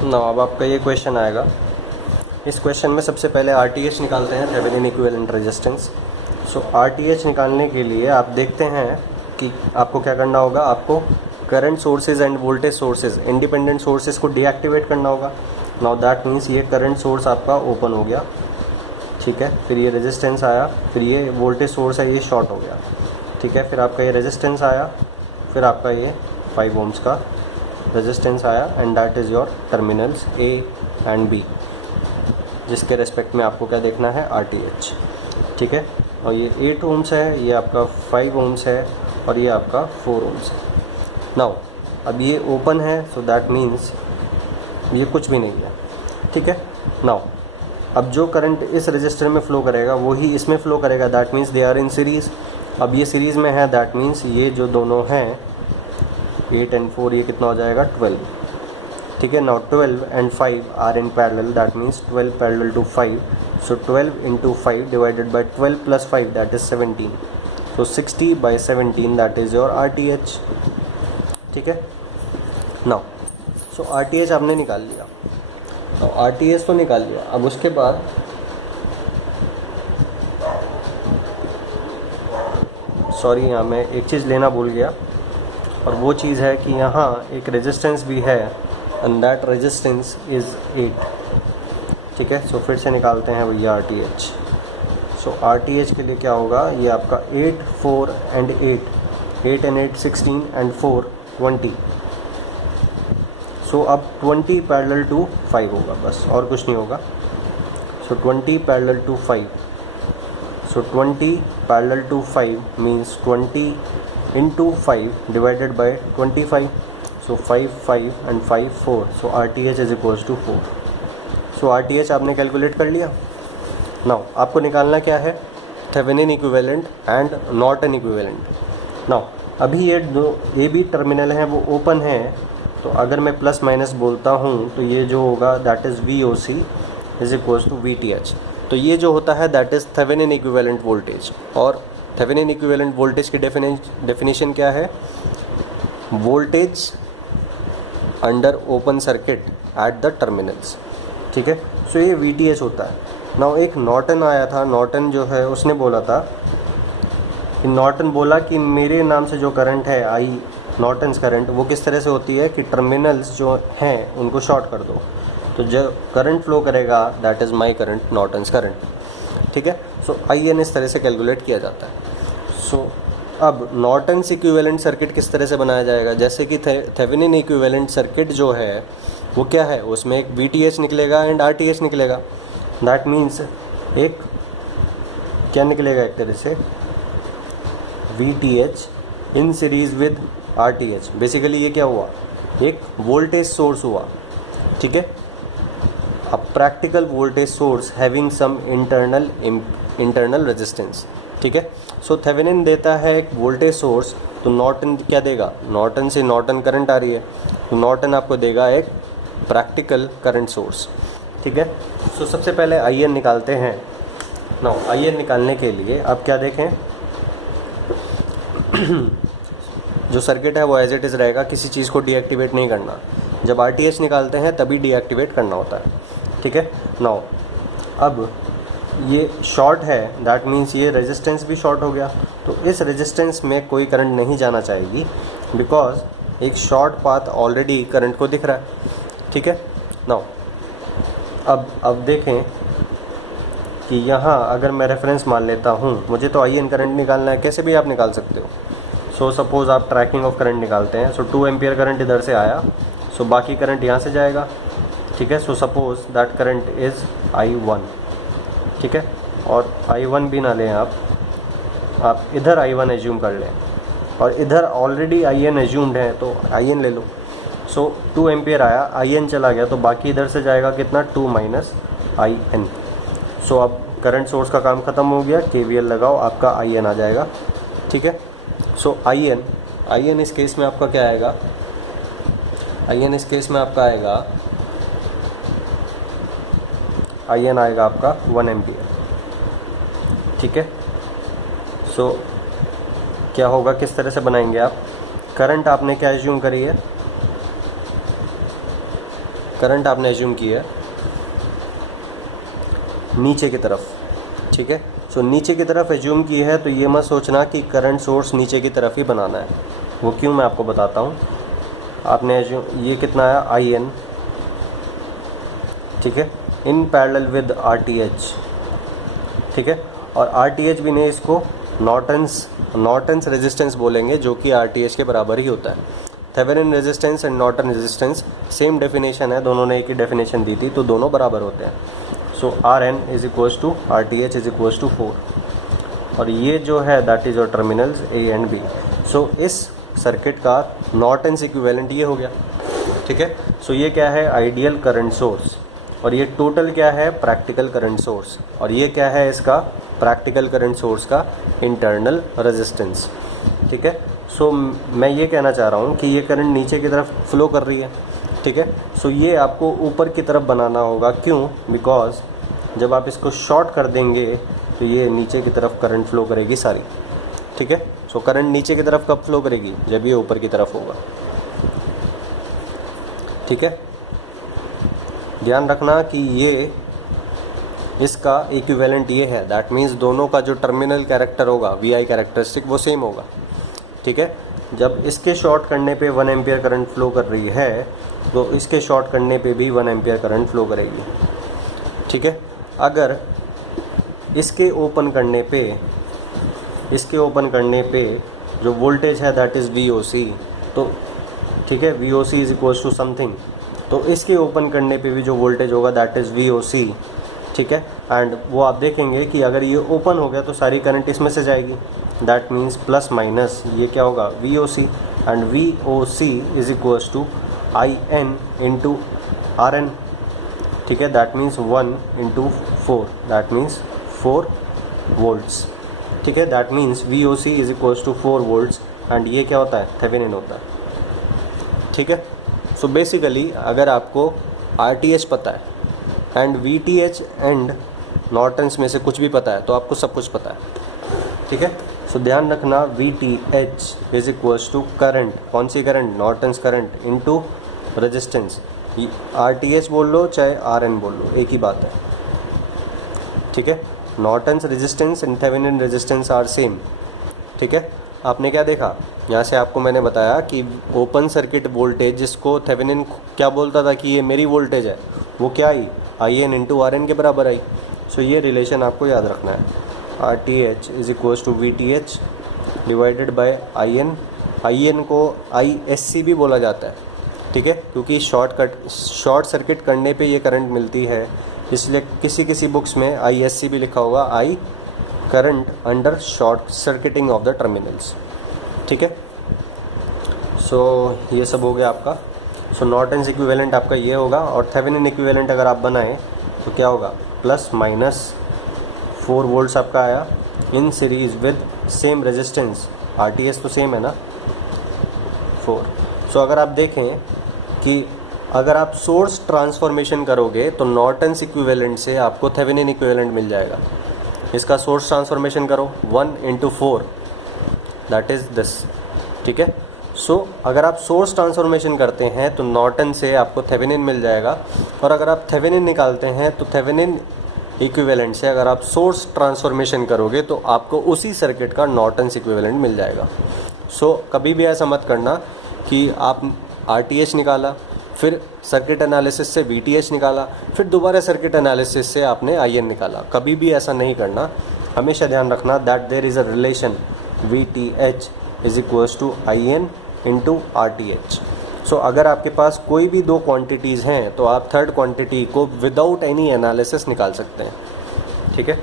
ना अब आपका ये क्वेश्चन आएगा। इस क्वेश्चन में सबसे पहले RTH निकालते हैं, थेवेनिन इक्विवेलेंट रेजिस्टेंस। सो RTH निकालने के लिए आप देखते हैं कि आपको क्या करना होगा। आपको current sources end voltage sources, independent sources को डीएक्टिवेट करना होगा। नाउ दैट मीन्स ये करंट सोर्स आपका ओपन हो गया, ठीक है। फिर ये रेजिस्टेंस आया, फिर ये वोल्टेज सोर्स है, ये शॉर्ट हो गया, ठीक है। फिर आपका ये रेजिस्टेंस आया, फिर आपका ये 5 ओम्स का रेजिस्टेंस आया, and that is your terminals A and B, जिसके रेस्पेक्ट में आपको क्या देखना है, RTH, ठीक है। और ये 8 ओम्स है, ये आपका 5 ओम्स है, और ये आपका 4 ओम्स है। नाउ अब ये ओपन है, सो दैट मीन्स ये कुछ भी नहीं है, ठीक है। नाउ अब जो करंट इस रजिस्टर में फ़्लो करेगा वही इसमें फ़्लो करेगा, that means they are in series. अब ये सीरीज़ में है, दैट मीन्स ये जो दोनों हैं 8 एंड 4, ये कितना हो जाएगा, 12, ठीक है। Now 12 and 5 are in parallel, that means 12 parallel to 5, so 12 into 5 divided by 12 plus 5, that is 17, so 60 by 17, that is your RTH, ठीक है। नाउ सो RTH आपने निकाल लिया, तो RTH तो निकाल लिया। अब उसके बाद सॉरी, यहाँ मैं एक चीज़ लेना भूल गया, और वो चीज़ है कि यहाँ एक रेजिस्टेंस भी है, एंड दैट रेजिस्टेंस इज़ 8, ठीक है। सो फिर से निकालते हैं भैया RTH। सो RTH के लिए क्या होगा, ये आपका 8, 4 एंड 8 एंड 8 16 एंड 4 20। सो अब 20 पैरेलल टू 5 होगा, बस और कुछ नहीं होगा। So 20 parallel to 5, so 20 parallel to 5 means 20 into 5 divided by 25, so 5 5 and 5 4, so RTH is equals to 4। So RTH आपने कैलकुलेट कर लिया। नाउ आपको निकालना क्या है, Thevenin equivalent and Norton equivalent. Now अभी ये जो AB टर्मिनल हैं वो ओपन है, तो अगर मैं प्लस माइनस बोलता हूँ तो ये जो होगा that is VOC is equals to VTH। तो ये जो होता है that is Thevenin equivalent voltage. और थेवेनिन इक्विवेलेंट वोल्टेज की डेफिनेशन क्या है, voltage under open circuit at the terminals, ठीक है। सो ये VTH होता है। नाउ एक नॉर्टन आया था, नॉर्टन जो है उसने बोला था कि नॉर्टन बोला कि मेरे नाम से जो करंट है I नॉर्टन्स करंट, वो किस तरह से होती है कि टर्मिनल्स जो हैं उनको शॉर्ट कर दो, तो जो करंट फ्लो करेगा that is my current, Norton's current, ठीक है। सो IN इस तरह से कैलकुलेट किया जाता है। सो अब नॉर्टन्स इक्विवेलेंट सर्किट किस तरह से बनाया जाएगा, जैसे कि थेवेनिन इक्विवेलेंट सर्किट जो है वो क्या है, उसमें एक VTH निकलेगा एंड RTH निकलेगा। दैट मीन्स एक क्या निकलेगा, एक तरह से VTH in series with RTH। Basically ये क्या हुआ, एक वोल्टेज सोर्स हुआ, ठीक है। A practical voltage source having some internal resistance, ठीक है। सो थेवेनिन देता है एक वोल्टेज सोर्स, तो नॉर्टन क्या देगा, नॉर्टन से नॉर्टन करंट आ रही है, तो नॉर्टन आपको देगा एक प्रैक्टिकल करंट सोर्स, ठीक है। सो सबसे पहले IN निकालते हैं। नाउ IN निकालने के लिए आप क्या देखें, जो सर्किट है वो एज इट इज़ रहेगा, किसी चीज़ को डीएक्टिवेट नहीं करना। जब RTH निकालते हैं तभी डीएक्टिवेट करना होता है, ठीक है। नाउ अब ये शॉर्ट है, दैट मीन्स ये रेजिस्टेंस भी शॉर्ट हो गया, तो इस रेजिस्टेंस में कोई करंट नहीं जाना चाहिए, बिकॉज एक शॉर्ट पाथ ऑलरेडी करंट को दिख रहा है, ठीक है। नाउ अब देखें कि यहाँ अगर मैं रेफरेंस मान लेता हूँ, मुझे तो IN करंट निकालना है, कैसे भी आप निकाल सकते हो। सो सपोज़ आप ट्रैकिंग ऑफ करंट निकालते हैं, सो 2 एम्पियर करंट इधर से आया, सो बाकी करंट यहाँ से जाएगा, ठीक है। So suppose that current is I1, ठीक है। और I1 भी ना लें आप इधर I1 एज्यूम कर लें, और इधर ऑलरेडी IN एज्यूम्ड है तो IN ले लो। सो 2 एम्पियर आया, IN चला गया, तो बाकी इधर से जाएगा कितना, 2 माइनस IN। सो अब करंट सोर्स का काम ख़त्म हो गया, KVL लगाओ, आपका IN आ जाएगा, ठीक है। सो IN इस केस में आपका क्या आएगा, IN इस केस में आपका आएगा, IN आएगा आपका 1 एम्पियर, ठीक है। सो क्या होगा, किस तरह से बनाएंगे आप, करंट आपने क्या एज्यूम करी है, करंट आपने एज्यूम की है नीचे की तरफ, ठीक है। सो नीचे की तरफ एज्यूम की है, तो ये मत सोचना कि करंट सोर्स नीचे की तरफ ही बनाना है। वो क्यों, मैं आपको बताता हूँ। आपने एज्यूम, ये कितना आया IN, ठीक है, इन पैरेलल विद RTH, ठीक है। और RTH भी नहीं, इसको नॉर्टन्स रेजिस्टेंस बोलेंगे, जो कि RTH के बराबर ही होता है। Thevenin resistance and Norton resistance same definition है, दोनों ने एक ही डेफिनेशन दी थी, तो दोनों बराबर होते हैं। So RN is equals to RTH is equals to 4, और ये जो है that is your terminals A and B। So इस सर्किट का नॉर्टन्स इक्विवेलेंट ये हो गया, ठीक है। सो ये क्या है, आइडियल करंट सोर्स, और ये टोटल क्या है, प्रैक्टिकल करंट सोर्स, और ये क्या है इसका प्रैक्टिकल करंट सोर्स का इंटरनल रेजिस्टेंस, ठीक है। सो मैं ये कहना चाह रहा हूँ कि ये करंट नीचे की तरफ फ्लो कर रही है, ठीक है। सो ये आपको ऊपर की तरफ बनाना होगा, क्यों, बिकॉज जब आप इसको शॉर्ट कर देंगे तो ये नीचे की तरफ करंट फ्लो करेगी सारी, ठीक है। सो करंट नीचे की तरफ कब फ्लो करेगी, जब ये ऊपर की तरफ होगा, ठीक है। ध्यान रखना कि ये इसका इक्विवेलेंट ये है, दैट मीन्स दोनों का जो टर्मिनल कैरेक्टर होगा, VI कैरेक्टरिस्टिक, वो सेम होगा, ठीक है। जब इसके शॉर्ट करने पे 1 एम्पियर करंट फ्लो कर रही है, तो इसके शॉर्ट करने पे भी 1 एम्पियर करंट फ्लो करेगी, ठीक है। अगर इसके ओपन करने पे जो वोल्टेज है दैट इज़ VOC, तो ठीक है, VOC is equals to something, तो इसके ओपन करने पे भी जो वोल्टेज होगा दैट इज़ VOC, ठीक है। एंड वो आप देखेंगे कि अगर ये ओपन हो गया तो सारी करंट इसमें से जाएगी, दैट मीन्स प्लस माइनस ये क्या होगा, VOC, and VOC is equals to IN into RN, ठीक है। That means 1 into 4, that means 4 volts, ठीक है। That means VOC is equals to 4 volts, and ये क्या होता है, थेवेनिन होता है, ठीक है। सो बेसिकली अगर आपको RTH पता है एंड VTH एंड नॉर्टन्स में से कुछ भी पता है, तो आपको सब कुछ पता है, ठीक है। सो ध्यान रखना, VTH is equals to current, कौन सी current, Norton's current into resistance. RTH बोल लो चाहे RN बोल लो, एक ही बात है, ठीक है। Norton's resistance and Thevenin resistance R same, ठीक है। आपने क्या देखा, यहाँ से आपको मैंने बताया कि ओपन सर्किट वोल्टेज, जिसको थेवेनिन क्या बोलता था कि ये मेरी वोल्टेज है, वो क्या आई, IN इंटू RN के बराबर आई। सो ये रिलेशन आपको याद रखना है, RTH is equals to VTH divided by IN को ISC भी बोला जाता है, ठीक है, क्योंकि शॉर्ट सर्किट करने पे ये करंट मिलती है, इसलिए किसी बुक्स में ISC भी लिखा होगा, I current under short circuiting of the terminals, ठीक है। सो ये सब हो गया आपका। सो नॉर्टन्स इक्विवेलेंट आपका ये होगा, और थेवेनिन इक्विवेलेंट अगर आप बनाएं तो क्या होगा, प्लस माइनस 4 वोल्ट्स आपका आया in series with same resistance, RTH तो सेम है ना, 4। सो अगर आप देखें कि अगर आप सोर्स ट्रांसफॉर्मेशन करोगे तो नॉर्टन्स इक्विवेलेंट से आपको थेवेनिन इक्विवेलेंट मिल जाएगा। इसका सोर्स ट्रांसफॉर्मेशन करो, 1 इंटू 4 दैट इज़ दिस, ठीक है। सो अगर आप सोर्स ट्रांसफॉर्मेशन करते हैं तो नॉर्टन से आपको थेवेनिन मिल जाएगा, और अगर आप थेवेनिन निकालते हैं तो थेवेनिन इक्विवेलेंट से अगर आप सोर्स ट्रांसफॉर्मेशन करोगे तो आपको उसी सर्किट का नॉर्टन्स इक्विवेलेंट मिल जाएगा। सो कभी भी ऐसा मत करना कि आप RTH निकाला, फिर सर्किट एनालिसिस से VTH निकाला, फिर दोबारा सर्किट एनालिसिस से आपने IN निकाला, कभी भी ऐसा नहीं करना। हमेशा ध्यान रखना that there is a relation VTH is equals to IN into RTH। So अगर आपके पास कोई भी 2 क्वांटिटीज़ हैं तो आप थर्ड क्वांटिटी को विदाउट एनी एनालिसिस निकाल सकते हैं, ठीक है।